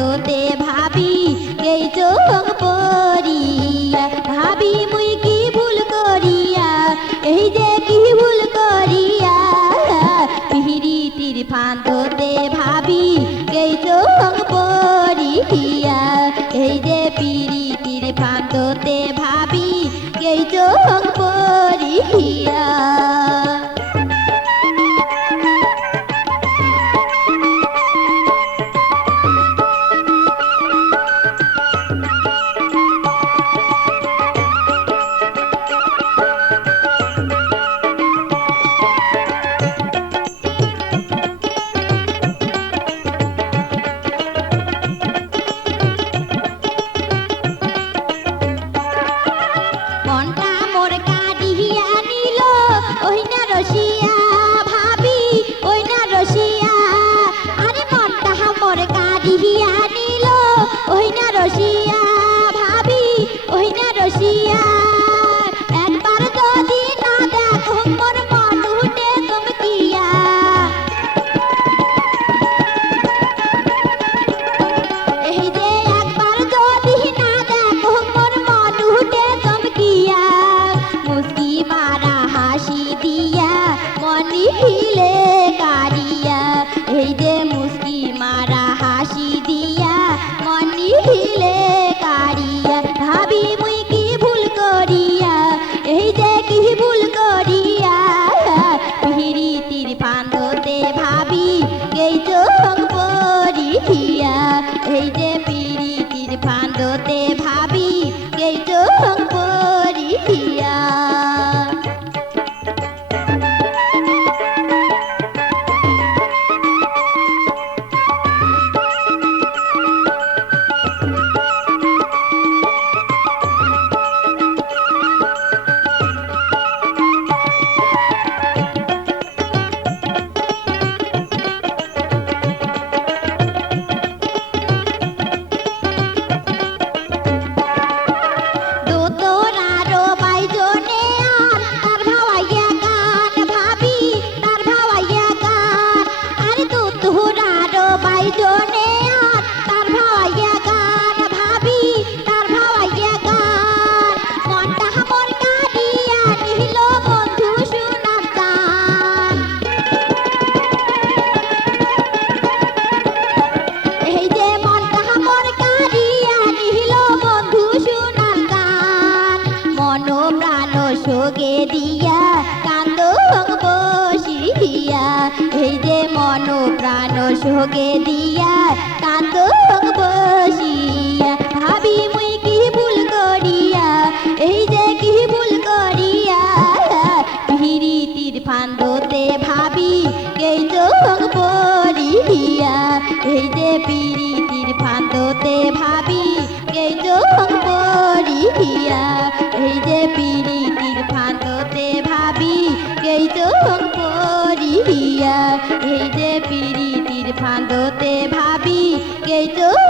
ফান্দতে ভাবি এই চোখ পড়িয়া ভাবি মুই কি ভুল করিয়া এই যে কি ভুল করিয়া পিহিরিতির ফান্দতে ভাবি এই চোখ পড়িয়া এই যে পিরিতির ফান্দতে ভাবি এই চোখ পড়িয়া রসিয়া ভাবি ওই না রসিয়া একবার যদি না দেখো মোর মন উঠে চমকিয়া এই যে একবার যদি না দেখো মোর মন উঠে চমকিয়া মুস্কি মারা হাসি দিয়া মনি হিলে কারিয়া এই যে মুস্কি মারা হাসি দিয়া মনি হিলে কারিয়া ভাবি মুই কি ভুল করিয়া এই যে কি ভুল করিয়া পিহিরিতির ফান্দতে ভাবি এই চোখ পড়িয়া এই যে পিহিরিতির ফান্দতে ভাবি এই চোখ পড়িয়া সোগে দিয়া কান্দ বসিয়া এই যে মন প্রাণ সোগে দিয়া কান্দ বসিয়া ভাবি মুই কি ভুল করিয়া এই যে কি ভুল করিয়া পিহিরিতির ফান্দতে ভাবি এই চোখ পড়িয়া এই যে পিরিতির ফান্দতে ভাবি এই চোখ পড়িয়া এই যে পিরিতির ফান্দতে ভাবি এই চোখ পড়িয়া এই যে পিরিতির ফান্দতে ভাবি এই চোখ